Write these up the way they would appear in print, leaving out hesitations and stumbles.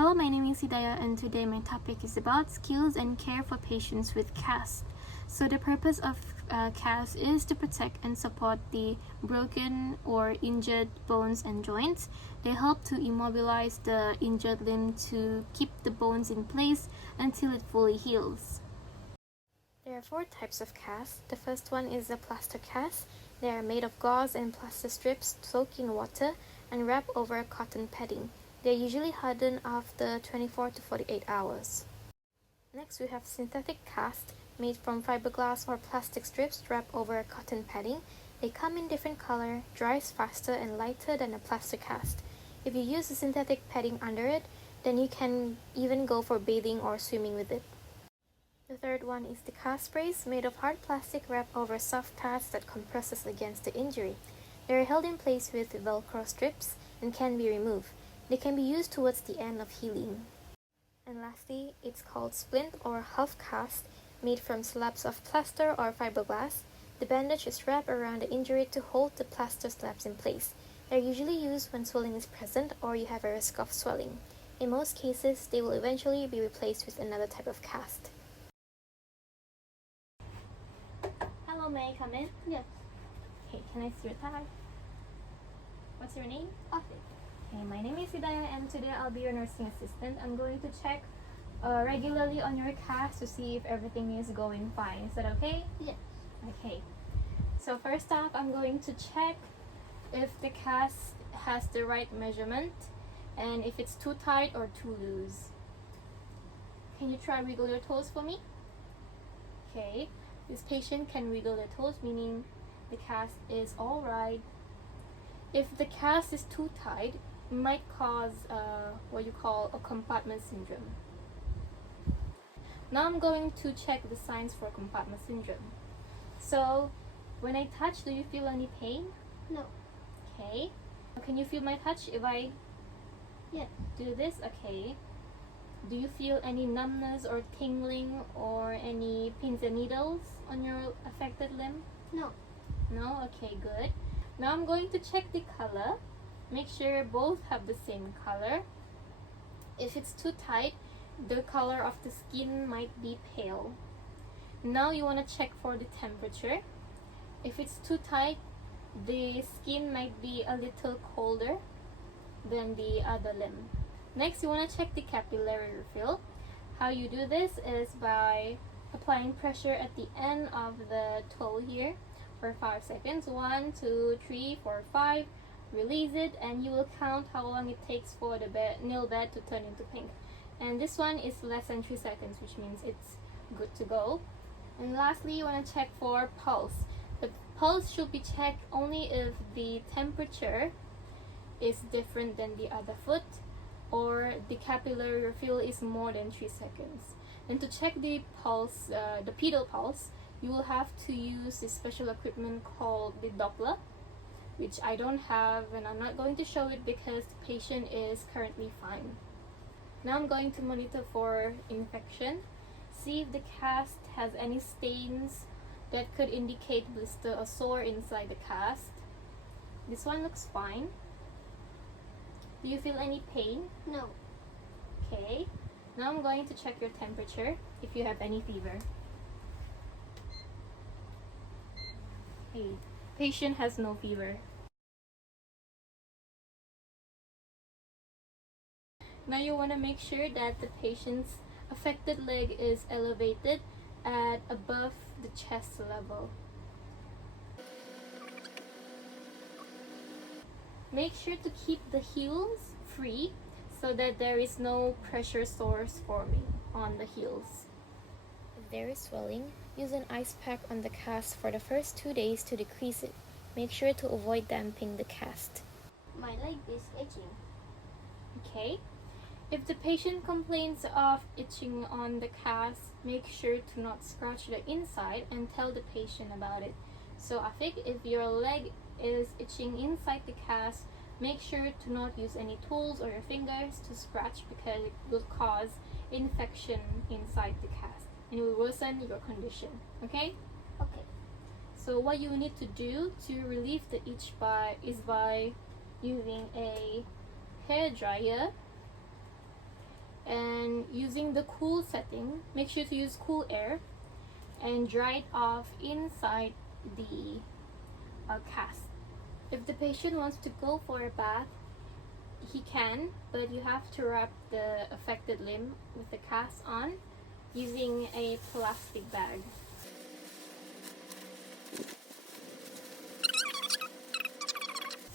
Hello, my name is Hidayah, and today my topic is about skills and care for patients with CAS. So the purpose of CAS is to protect and support the broken or injured bones and joints. They help to immobilize the injured limb to keep the bones in place until it fully heals. There are 4 types of CAS. The first one is the plaster cast. They are made of gauze and plaster strips soaked in water and wrapped over a cotton padding. They are usually hardened after 24 to 48 hours. Next, we have synthetic cast, made from fiberglass or plastic strips wrapped over a cotton padding. They come in different color, dries faster and lighter than a plaster cast. If you use a synthetic padding under it, then you can even go for bathing or swimming with it. The third one is the cast sprays, made of hard plastic wrapped over soft cast that compresses against the injury. They are held in place with Velcro strips and can be removed. They can be used towards the end of healing. And lastly, it's called splint or half cast, made from slabs of plaster or fiberglass. The bandage is wrapped around the injury to hold the plaster slabs in place. They're usually used when swelling is present or you have a risk of swelling. In most cases, they will eventually be replaced with another type of cast. Hello, may I come in? Yes. Okay, can I see your tag? What's your name? Okay. Okay, my name is Hidayah, and today I'll be your nursing assistant. I'm going to check regularly on your cast to see if everything is going fine. Is that okay? Yes. Okay. So first off, I'm going to check if the cast has the right measurement and if it's too tight or too loose. Can you try wiggle your toes for me? Okay. This patient can wiggle their toes, meaning the cast is alright. If the cast is too tight, it might cause what you call a compartment syndrome. Now I'm going to check the signs for compartment syndrome. So, when I touch, do you feel any pain? No. Okay. Can you feel my touch if I do this? Okay. Do you feel any numbness or tingling or any pins and needles on your affected limb? No. No? Okay, good. Now I'm going to check the color. Make sure both have the same color. If it's too tight, the color of the skin might be pale. Now you want to check for the temperature. If it's too tight, the skin might be a little colder than the other limb. Next, you want to check the capillary refill. How you do this is by applying pressure at the end of the toe here for 5 seconds. 1, 2, 3, 4, 5. Release it, and you will count how long it takes for the nail bed to turn into pink. And this one is less than 3 seconds, which means it's good to go. And lastly, you want to check for pulse. The pulse should be checked only if the temperature is different than the other foot, or the capillary refill is more than 3 seconds. And to check the pulse, the pedal pulse, you will have to use this special equipment called the Doppler, which I don't have, and I'm not going to show it because the patient is currently fine. Now I'm going to monitor for infection, see if the cast has any stains that could indicate blister or sore inside the cast. This one looks fine. Do you feel any pain? No. Okay. Now I'm going to check your temperature if you have any fever. Hey, patient has no fever. Now you want to make sure that the patient's affected leg is elevated at above the chest level. Make sure to keep the heels free so that there is no pressure source forming on the heels. If there is swelling, use an ice pack on the cast for the first 2 days to decrease it. Make sure to avoid damping the cast. My leg is itching. Okay. If the patient complains of itching on the cast, make sure to not scratch the inside and tell the patient about it. So Afik, if your leg is itching inside the cast, make sure to not use any tools or your fingers to scratch because it will cause infection inside the cast and it will worsen your condition. Okay? Okay. So what you need to do to relieve the itch is by using a hair dryer and using the cool setting, make sure to use cool air and dry it off inside the cast. If the patient wants to go for a bath, he can, but you have to wrap the affected limb with the cast on using a plastic bag.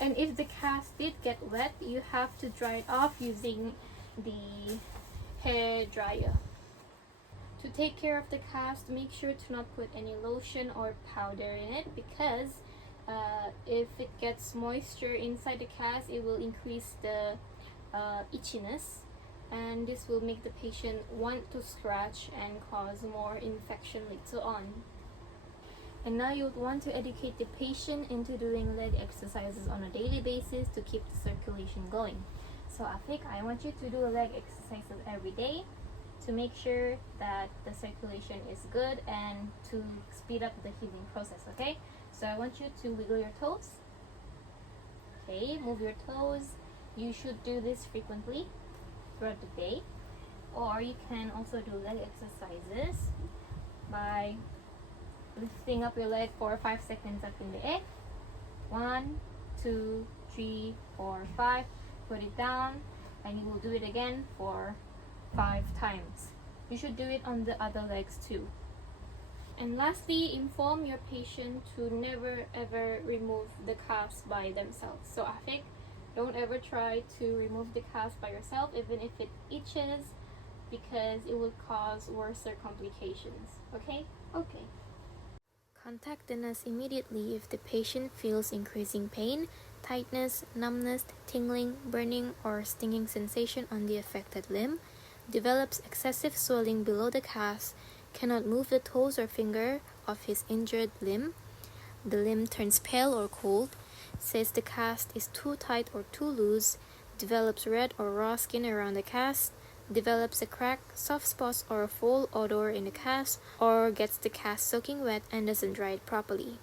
And if the cast did get wet, you have to dry it off using the hair dryer. To take care of the cast, make sure to not put any lotion or powder in it, because if it gets moisture inside the cast, it will increase the itchiness, and this will make the patient want to scratch and cause more infection later on. And now you would want to educate the patient into doing leg exercises on a daily basis to keep the circulation going. So Afik, I want you to do leg exercises every day to make sure that the circulation is good and to speed up the healing process, okay? So I want you to wiggle your toes. Okay, move your toes. You should do this frequently throughout the day. Or you can also do leg exercises by lifting up your leg for 5 seconds up in the air. 1, 2, 3, 4, 5. Put it down, and you will do it again for 5 times. You should do it on the other legs too. And lastly, inform your patient to never ever remove the cast by themselves. So Afik, don't ever try to remove the cast by yourself, even if it itches, because it will cause worse complications. Okay? Okay. Contact the nurse immediately if the patient feels increasing pain, tightness, numbness, tingling, burning, or stinging sensation on the affected limb, develops excessive swelling below the cast, cannot move the toes or finger of his injured limb, the limb turns pale or cold, says the cast is too tight or too loose, develops red or raw skin around the cast, develops a crack, soft spots or a foul odor in the cast, or gets the cast soaking wet and doesn't dry it properly.